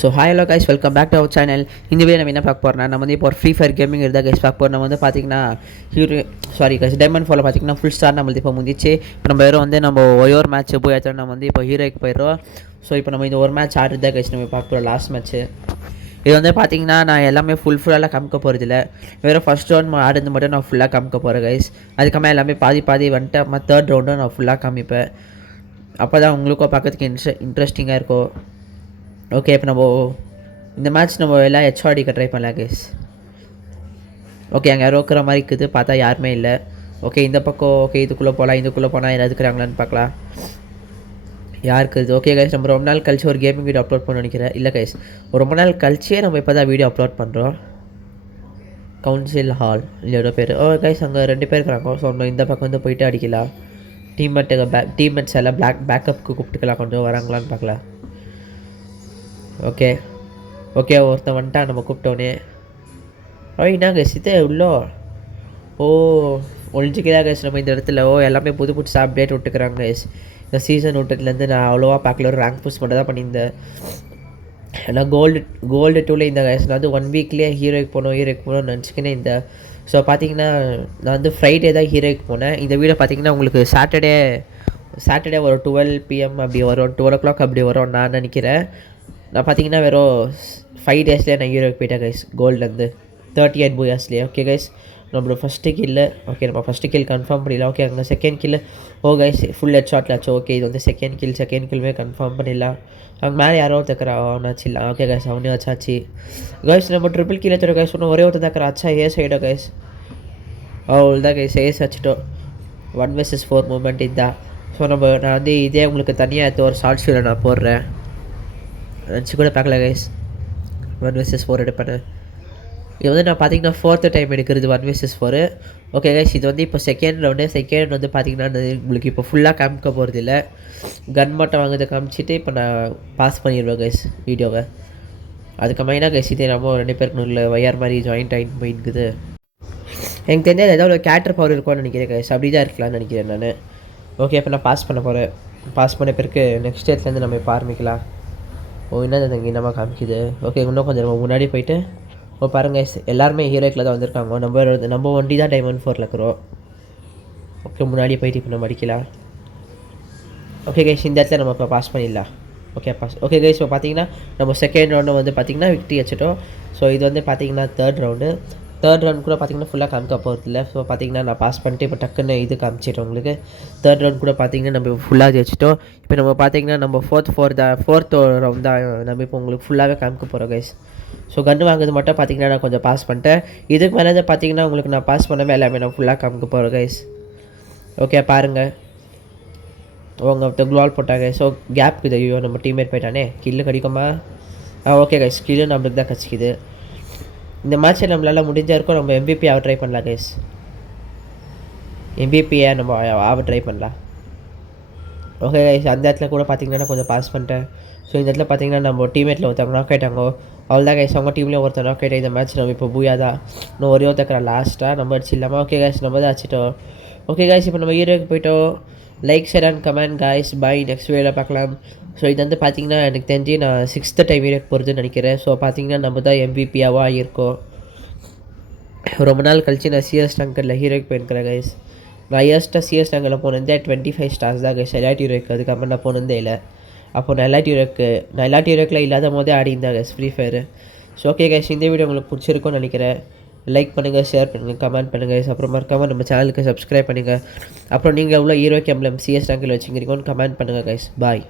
So hi hello guys, welcome back to our channel. இந்த video நம்ம என்ன பார்க்க போகிறோம்னா, நம்ம வந்து இப்போ ஒரு ஃப்ரீ ஃபயர் கேமிங் இருந்தால் கைஸ் பார்க்க போகிறோம். நம்ம வந்து பார்த்தீங்கன்னா கைஸ் டைமண்ட் ஃபாலில் பார்த்தீங்கன்னா ஃபுல் ஸ்டார் நம்மளுக்கு இப்போ முடிஞ்சிச்சு. இப்போ நம்ம வெறும் வந்து நம்ம ஒரு மேட்ச் போய் ஆச்சோம், நம்ம வந்து இப்போ ஹீரோக்கு போயிடுறோம். ஸோ இப்போ நம்ம இந்த ஒரு மேட்ச் ஆடுறதா கைஸ் நம்ம பார்க்க போகிறோம், லாஸ்ட் மேட்ச்சு. இது வந்து பார்த்தீங்கன்னா நான் எல்லாமே ஃபுல்லாக காமிக்க போகிறதில்ல, வெறும் ஃபஸ்ட் ரவுண்ட் ஆடுறது மட்டும் நான் ஃபுல்லாக காமிக்க போகிறேன் கைஸ். அதுக்கப்புறமா எல்லாமே பாதி வந்துட்டு அப்புறமா தேர்ட் ரவுண்டும் நான் ஃபுல்லாக காமிப்பேன். அப்போ தான் உங்களுக்கும் பார்க்கறதுக்கு இன்ட்ரெஸ்டிங்காக இருக்கும். ஓகே, இப்போ நம்ம இந்த மேட்ச் நம்ம எல்லாம் ஹெச்ஆடிக்க ட்ரை பண்ணலாம் கைஸ். ஓகே, அங்கே ரோக்கிற மாதிரி இருக்குது, பார்த்தா யாருமே இல்லை. ஓகே, இந்த பக்கம் ஓகே இதுக்குள்ளே போனால் யாராவது இருக்கிறாங்களான்னு பார்க்கலாம். யாருக்கு இது? ஓகே கைஸ், நம்ம ரொம்ப நாள் கழிச்சு ஒரு கேமிங் வீடியோ அப்லோட் பண்ண நினைக்கிறேன். இல்லை கைஸ், ரொம்ப நாள் கழிச்சே நம்ம இப்போ தான் வீடியோ அப்லோட் பண்ணுறோம். கவுன்சில் ஹால் இல்லையோட பேர். ஓ கைஸ், அங்கே 2 பேர் இருக்கிறாங்க. ஸோ நம்ம இந்த பக்கம் வந்து போயிட்டு அடிக்கலாம். டீம்மேட்ஸ் எல்லாம் பேக்கப்புக்கு கூப்பிட்டுக்கலாம், கொஞ்சம் வராங்களான்னு பார்க்கலாம். ஓகே ஒருத்தன் வந்துட்டான் நம்ம கூப்பிட்டோன்னே. என்ன கைஸ் இது உள்ளோ? ஓ ஒழிஞ்சிக்கிறா கைஸ் நம்ம இந்த இடத்துல. எல்லாமே புதுசு அப்டேட் விட்டுக்கிறாங்க கைஸ். இந்த சீசன் விட்டதுலேருந்து நான் அவ்வளோவா பார்க்கல, ஒரு ரேங்க் புஷ் மட்டும் தான் பண்ணியிருந்தேன். நான் கோல்டு 2ல் இந்த கைஸ் நான் வந்து 1 வீக்லேயே ஹீரோக்கு போகணும்னு நினச்சிக்கினேன். ஸோ பார்த்தீங்கன்னா நான் வந்து ஃப்ரைடே தான் ஹீரோக்கு போனேன். இந்த வீடியோ பார்த்தீங்கன்னா உங்களுக்கு சாட்டர்டே ஒரு 12 PM அப்படி வரும், 12 o'clock அப்படி வரும் நான் நினைக்கிறேன். நான் பார்த்தீங்கன்னா வெறும் 5 daysலேயே நான் ஹீரோக்கு போயிட்டேன் கைஸ், கோல்ட்லேருந்து 38 பூயாஸ்லேயே. ஓகே கைஸ், நம்மளோட ஃபஸ்ட்டு கில்லு. ஓகே, நம்ம ஃபஸ்ட்டு கில் கன்ஃபார்ம் பண்ணிடலாம். ஓகே, அங்கே செகண்ட் கில்லு. கைஸ் ஃபுல் ஹெட் ஷாட்டில் ஆச்சு. ஓகே, இது வந்து செகண்ட் கில்லுமே கன்ஃபார்ம் பண்ணிடலாம். அங்கே மேலே யாரோ தக்கறா ஆச்சுல. ஓகே கைஸ், அவனே ஆச்சாச்சு கைஸ். நம்ம ட்ரிபிள் கீழே தர கைஸ், ஒன்று ஒரே ஒருத்தர் தக்கறா ஆச்சா. சைடோ கைஸ், அவ்வளோதான் கைஸ், வச்சுட்டோம். 1 vs 4 மூமெண்ட் இதுதான். ஸோ நான் வந்து இதே உங்களுக்கு தனியாக எடுத்து ஒரு ஷார்ட் ஷூவில் நான் போடுறேன், நினச்சி கூட பார்க்கல கைஸ். 1 vs 4 எடுப்பேன். இது வந்து நான் பார்த்தீங்கன்னா 4th டைம் எடுக்கிறது 1 vs 4. ஓகே கைஸ், இது வந்து இப்போ செகண்ட் வந்து பார்த்தீங்கன்னா உங்களுக்கு இப்போ ஃபுல்லாக காமிக்க போகிறது இல்லை, கன் மட்டும் வாங்குறதை காமிச்சிட்டு இப்போ நான் பாஸ் பண்ணிடுவேன் கைஸ் வீடியோவை. அதுக்கு மெயினாக கைஸ் இதே நம்ம 2 பேருக்கு உள்ள ஒயர் மாதிரி ஜாயிண்ட் ஆகிட்டு போயிருக்குது. எனக்கு தெரிஞ்சது ஏதாவது ஒரு கேரக்டர் பவர் இருக்கும்னு நினைக்கிறேன் கைஸ், அப்படி தான் இருக்கலாம்னு நினைக்கிறேன் நான். ஓகே, இப்போ நான் பாஸ் பண்ண போகிறேன். பாஸ் பண்ண பிறகு நெக்ஸ்ட் ஸ்டேட்லேருந்து நம்ம இப்போ ஆரம்பிக்கலாம். என்னது இங்கே என்னமா காமிக்குது? ஓகே, இன்னும் கொஞ்சம் நம்ம முன்னாடி போயிட்டு பாருங்கள் எல்லாருமே ஹீரோக்கில் தான் வந்திருக்காங்க. நம்ம வண்டி தான் டைமண்ட் 4ல் இருக்கிறோம். ஓகே, முன்னாடி போயிட்டு இப்போ நம்ம அடிக்கலாம். ஓகே கைஸ், இந்த இடத்துல நம்ம இப்போ பாஸ் பண்ணிடலாம். ஓகே கைஸ், இப்போ பார்த்தீங்கன்னா நம்ம செகண்ட் ரவுண்டு வந்து பார்த்திங்கன்னா விக்ட்ரி வச்சுட்டோம். ஸோ இது வந்து பார்த்திங்கன்னா தேர்ட் ரவுண்டு கூட பார்த்திங்கன்னா ஃபுல்லாக காமிக்க போகிறது இல்லை. ஸோ பார்த்திங்கன்னா நான் பாஸ் பண்ணிட்டு இப்போ டக்குன்னு இது காமிச்சிட்டோம் உங்களுக்கு. தேர்ட் ரவுண்ட் கூட பார்த்திங்கன்னா நம்ம ஃபுல்லாக வச்சுட்டோம். இப்போ நம்ம பார்த்திங்கன்னா நம்ம ஃபோர்த் ரவுண்ட் தான் நம்ம இப்போ உங்களுக்கு ஃபுல்லாகவே காமிக்க போகிறோம் கைஸ். ஸோ கன்று வாங்குறது மட்டும் பார்த்திங்கன்னா நான் கொஞ்சம் பாஸ் பண்ணிட்டேன். இதுக்கு மேலே பார்த்திங்கன்னா உங்களுக்கு நான் பாஸ் பண்ணவே எல்லாமே நான் ஃபுல்லாக காமிக்க போகிறேன் கைஸ். ஓகே பாருங்கள், உங்கள்கிட்ட க்ளோவால் போட்டாங்க. ஸோ கேப்புக்கு இது ஐயோ நம்ம டீம்மேட் போயிட்டானே, கில்லு கிடைக்குமா? ஓகே கைஸ், கில்லு நம்மளுக்கு தான் கச்சிக்குது. இந்த மேட்ச்சை நம்மளால் முடிஞ்சா இருக்கும் நம்ம MVP ஆக ட்ரை பண்ணலாம் கைஸ். MVPயை நம்ம ஆக ட்ரை பண்ணலாம். ஓகே கைஸ், அந்த இடத்துல கூட பார்த்திங்கன்னா நான் கொஞ்சம் பாஸ் பண்ணிட்டேன். ஸோ இந்த இடத்துல பார்த்திங்கன்னா நம்ம டீம்மேட்டில் ஒருத்தவங்க நாக் ஆகிட்டாங்க. அவ்வளோதான் கைஸ், அவங்க டீம்லேயும் ஒருத்தர் நாக் ஆகிட்டேன். இந்த மேட்ச் நம்ம இப்போ பூயாதான் இன்னும் ஒரே ஒருத்தக்கிற லாஸ்ட்டாக நம்ம அடிச்சு இல்லாமல். ஓகே கைஸ், நம்ம தான் அடிச்சிட்டோம். ஓகே கைஸ், இப்போ நம்ம ஹீரோக்கு போய்ட்டோம். Like share and comment guys. Bye, next வீடியோவில் பார்க்கலாம். ஸோ இது வந்து பார்த்திங்கன்னா எனக்கு தெரிஞ்சு நான் 6th டைம் ஹீரோக்கு போகிறதுன்னு நினைக்கிறேன். ஸோ பார்த்திங்கன்னா நம்ம தான் MVPயாவாக ஆகியிருக்கோம். ரொம்ப நாள் கழிச்சு நான் CS ரேங்கில் ஹீரோக்கு போயிருக்கிறேன் கைஸ். நான் CS ரேங்கில் போனதே 25 stars தான் கைஸ், எலைட் ஹீரோக்கு. அதுக்கப்புறம் நான் போனதே இல்லை. அப்போ நான் எலைட் ஹீரோக்கில் இல்லாத போதே ஆடிந்தேன் guys Free Fire. So okay guys, இந்த வீடியோ உங்களுக்கு பிடிச்சிருக்கும்னு நினைக்கிறேன். லைக் பண்ணுங்கள், ஷேர் பண்ணுங்கள், கமெண்ட் பண்ணுங்கள். அப்புறம் மறக்காமல் நம்ம சேனலுக்கு சப்ஸ்கிரைப் பண்ணுங்கள். அப்புறம் நீங்கள் எவ்வளோ ஹீரோக்கு எம்ப்ளம் CS ரேங்கில் வச்சுக்கிறீங்கன்னு கமெண்ட் பண்ணுங்கள் கைஸ். பாய்.